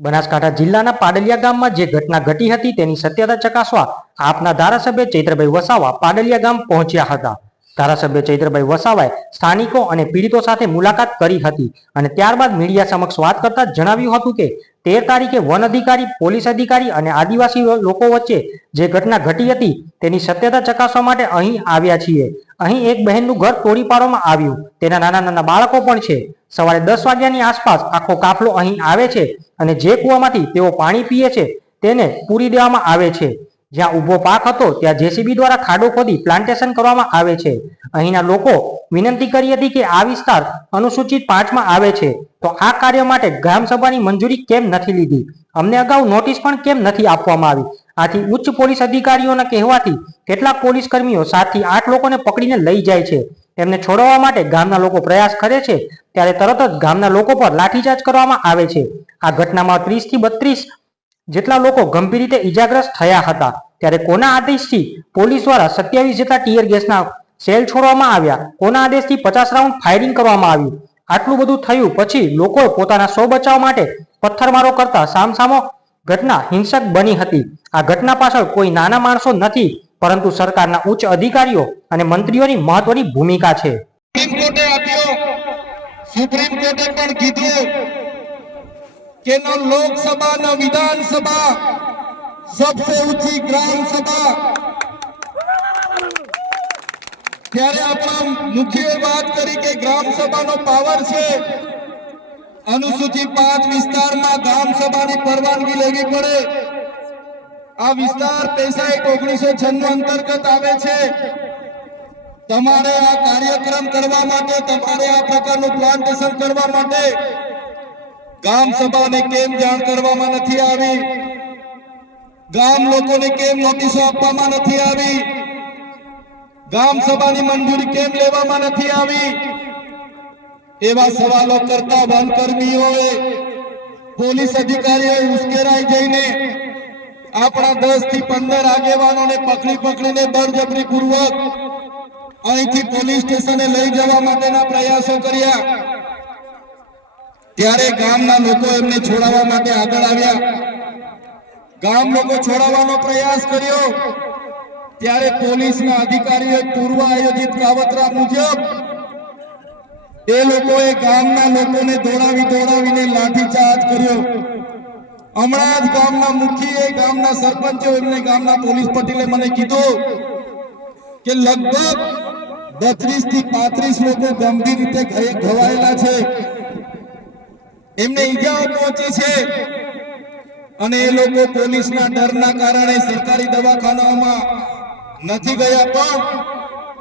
બનાસકાંઠા જિલ્લાના પાડલિયા ગામમાં જે ઘટના ઘટી હતી તેની સત્યતા ચકાસવા આપના ધારાસભ્ય ચૈત્રભાઈ વસાવા પાડલિયા ગામ પહોંચ્યા હતા. ધારાસભ્ય ચૈત્રભાઈ વસાવાએ સ્થાનિકો અને પીડિતો સાથે મુલાકાત કરી હતી અને ત્યારબાદ મીડિયા સમક્ષ વાત કરતા જણાવ્યું હતું કે, તેર તારીખે વન અધિકારી, પોલીસ અધિકારી અને આદિવાસી લોકો વચ્ચે જે ઘટના ઘટી હતી તેની સત્યતા ચકાસવા માટે અહીં આવ્યા છીએ. અહીં એક બહેનનું ઘર તોડી પાડવામાં આવ્યું. તેના નાના નાના બાળકો પણ છે. સવારે દસ વાગ્યાની આસપાસ આખો કાફલો અહીં આવે છે અને જે કૂવામાંથી તેઓ પાણી પીએ છે તેને પૂરી દેવામાં આવે છે. જ્યાં ઊભો પાક હતો ત્યાં જેસીબી દ્વારા ખાડો ખોદી પ્લાન્ટેશન કરવામાં આવે છે. અહીંના લોકો વિનંતી કરી હતી કે આ વિસ્તાર અનુસૂચિત પાંચમાં આવે છે. તો આ કાર્ય માટે ગ્રામસભાની મંજૂરી કેમ નથી લીધી? અમને અગાઉ નોટિસ પણ કેમ નથી આપવામાં આવી? આથી ઉચ્ચ પોલીસ અધિકારીઓના કહેવાથી કેટલાક પોલીસ કર્મીઓ સાતથી આઠ લોકોને પકડીને લઈ જાય છે. તેમને છોડવા માટે ગામના લોકો પ્રયાસ કરે છે, ત્યારે તરત જ ગામના લોકો પર લાઠીચાર્જ કરવામાં આવે છે. આ ઘટનામાં ત્રીસથી બત્રીસ જેટલા લોકો ગંભીર રીતે ઈજાગ્રસ્ત થયા હતા. ત્યારે કોના આદેશથી પોલીસ દ્વારા સત્યાવીસ જેટલા ટીયર ગેસના સેલ છોડવામાં આવ્યા? કોના આદેશથી પચાસ રાઉન્ડ ફાયરિંગ કરવામાં આવ્યું? આટલું બધું થયું પછી લોકોએ પોતાના સ્વ બચાવ માટે પથ્થરમારો કરતા સામસામો ઘટના હિંસક બની હતી. આ ઘટના પાછળ કોઈ નાના માણસો નથી, પરંતુ સરકારના ઉચ્ચ અધિકારીઓ અને મંત્રીઓની મહત્વની ભૂમિકા છે. સુપ્રીમ કોર્ટે પણ કીધું કે ન લોકસભા ન વિધાનસભા, સબસે ઊંચી ગ્રામ સભા. ત્યારે આપણા મુખ્ય વાત કરી કે ગ્રામ સભાનો પાવર છે. અનુસૂચિત પાંચ વિસ્તારમાં ગામ સભાની પરવાનગી લેવી પડે. આ વિસ્તાર પૈસા એક ઓગણીસો છન્નું અંતર્ગત આવે છે. તમારે આ કાર્યક્રમ કરવા માટે, તમારે આ પ્રકારનું પ્લાન્ટેશન કરવા માટે ગામ સભાને કેમ જાણ કરવામાં નથી આવી? ગામ લોકોને કેમ નોટિસો આપવામાં નથી આવી? ગામ સભાની મંજૂરી કેમ લેવામાં નથી આવી? એવા સવાલો કરતા વનકર્મીઓએ, પોલીસ અધિકારીઓએ ઉશ્કેરાઈ જઈને આપણા દસથી પંદર આગેવાનોને પકડી પકડીને બળજબરી પૂર્વક અહીંથી પોલીસ સ્ટેશને લઈ જવા માટેના પ્રયાસો કર્યા. ત્યારે ગામના લોકો એમને છોડાવવા માટે આગળ આવ્યા. ગામ લોકો છોડાવવાનો પ્રયાસ કર્યો. ત્યારે પોલીસના અધિકારીઓએ પૂર્વ આયોજિત કાવતરા મુજબ એ લોકોએ ગામના લોકોને દોડાવી દોડાવીને લાઠીચાર્જ કર્યો. હમણાં જ ગામના મુખીએ, ગામના સરપંચો એમને ગામના પોલીસ પટેલે મને કીધું કે લગભગ બત્રીસથી પાંત્રીસ લોકો ગંભીર રીતે ઘવાયેલા છે. એમને ઈજાઓ પહોંચી છે. અને એ લોકો પોલીસના ડરના કારણે સરકારી દવાખાનાઓમાં નથી ગયા પણ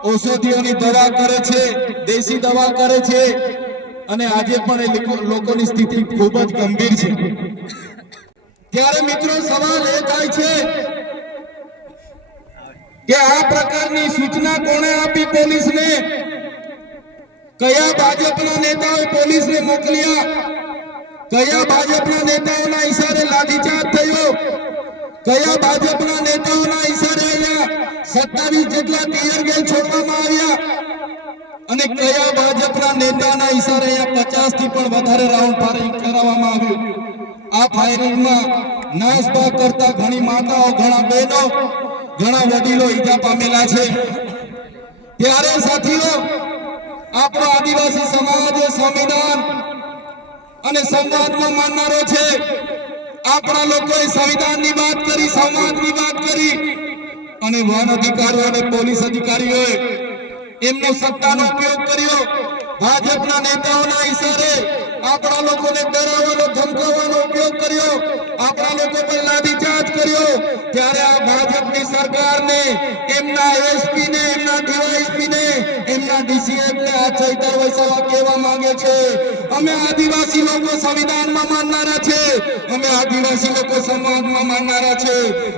ઔષધિઓની દવા કરે છે, દેશી દવા કરે છે. અને આજે પણ એ લોકોની સ્થિતિ ખૂબ જ ગંભીર છે. ત્યારે મિત્રો સવાલ એ થાય છે કે આ પ્રકારની સૂચના કોણે આપી પોલીસને? કયા ભાજપના નેતાઓ પોલીસને મોકલ્યા? કયા ભાજપના નેતાઓના ઈશારે લાઠીચાર્જ થયો? કયા ભાજપના નેતાઓના ઈશારે અહીંયા સત્તાવીસ જેટલા ટીયર ગેલ છોડવામાં આવ્યા. અને કયા ભાજપના નેતાના ઈશારે અહીંયા પચાસથી પણ વધારે રાઉન્ડ ફાયરિંગ કરાવવામાં આવ્યું. આ ફાયરિંગમાં નાસભાગ કરતા ઘણી માતાઓ, ઘણા બહેનો, ઘણા વડીલો ઈજા પામેલા છે. ત્યારે સાથીઓ, આપણો આદિવાસી સમાજ, સંવિધાન અને સંવાદનો માનનારો છે. આપણા લોકોએ સંવિધાનની વાત કરી, સંવાદની વાત કરી. અને વન અધિકારીઓ અને પોલીસ અધિકારીઓએ એમનો સત્તાનો ઉપયોગ કર્યો. ભાજપના નેતાઓના ઈશારે આપણા લોકોને ડરાવવાનો, ધમકાવવાનો ઉપયોગ કર્યો. આપણા લોકો પર લાઠીચાર્જ કર્યો. ત્યારે આ ભાજપની સરકારને, એમના એસપી ને એમના ડીવાયસપી ને એમના ડીસીએફ આ ચૈતર વૈસાવા કહેવા માંગે છે, અમે આદિવાસી લોકો સંવિધાનમાં માનનારા છે, અમે આદિવાસી લોકો સમાજમાં માનનારા છે,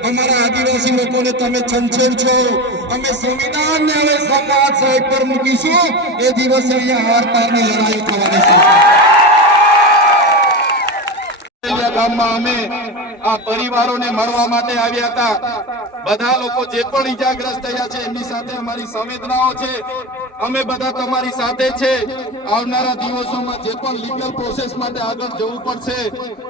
અમારા આદિવાસી લોકોને તમે છંછેડ છો, અમે સંવિધાનને હવે સમાજ સાહેબ પર મૂકીશું, એ દિવસે અહીંયા હાર પારની લડાઈ થવાની છે. ગામમાં અમે આ પરિવારોને મળવા માટે આવ્યા હતા. બધા લોકો જે પણ ઈજાગ્રસ્ત થયા છે, એમની સાથે અમારી સંવેદનાઓ છે. અમે બધા તમારી સાથે છે. આવનારા દિવસોમાં જે પણ લીગલ પ્રોસેસ માટે આગળ જવું પડશે,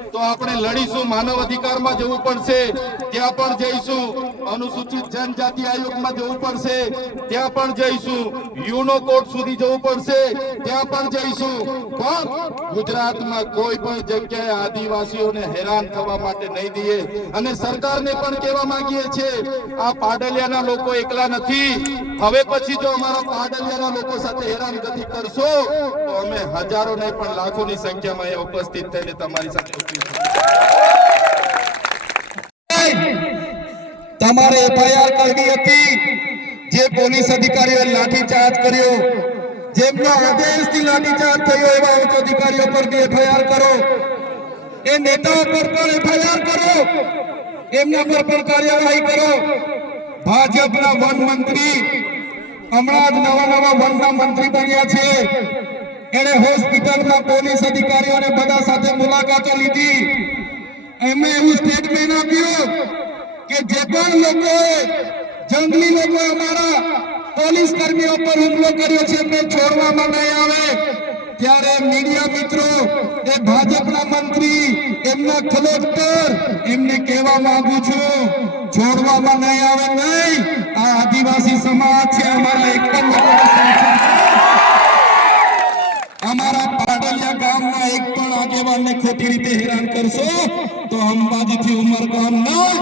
તો આપણે લડીશું, માનવ અધિકારમાં જવું પડશે. ત્યાં પણ જઈશું. અનુસૂચિત જનજાતિ આયોગમાં જવું પડશે. ત્યાં પણ જઈશું. યુનો કોર્ટ સુધી જવું પડશે. ત્યાં પણ જઈશું. પણ ગુજરાતમાં કોઈ પણ જગ્યાએ આદિવાસીઓને હેરાન થવા માટે નહીં દઈએ. અને સરકારને પણ કહેવા માંગીએ છીએ, આ પાડલિયાના લોકો એકલા નથી. હવે પછી જો અમારા પાડલિયાના લોકો સાથે હેરાનગતિ કરશો, તો અમે હજારો નહીં પણ લાખોની સંખ્યામાં અહીંયા ઉપસ્થિત થઈને તમારી સાથે તમારે એફઆઈઆર કરવી હતી, જે પોલીસ અધિકારીઓએ લાઠીચાર્જ કર્યો. જેમનો આદેશથી લાઠીચાર્જ થયો એવા ઉચ્ચ અધિકારીઓ પર એફઆઈઆર કરો. એ નેતાઓ પર પણ એફઆઈઆર કરો? એમના પર પણ કાર્યવાહી કરો. ભાજપના વન મંત્રી હમણાં જ નવા નવા વનના મંત્રી બન્યા છે. એને હોસ્પિટલમાં પોલીસ અધિકારીઓને બધા સાથે મુલાકાતો લીધી. એમણે એવું સ્ટેટમેન્ટ આપ્યું કે જે પણ લોકોએ, જંગલી લોકો અમારા પોલીસ કર્મીઓ પર હુમલો કર્યો છે, એમને છોડવામાં નહીં આવે. ત્યારે મીડિયા મિત્રો મંત્રી એમના કલેક્ટર, એમને કહેવા માંગુ છું, છોડવામાં નહીં આવે, નહીં. આ આદિવાસી સમાજ છે, અમારા એક પણ લોકોને અમારા પાટલિયા ગામના એક પણ આગેવાનને ખોટી રીતે હેરાન કરશો, તો અંબાજીથી ઉમર નહીં.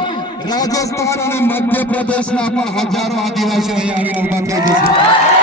રાજસ્થાન અને મધ્યપ્રદેશના પણ હજારો આદિવાસીઓ અહીંયા આવીને ઊભા થઈ જશે.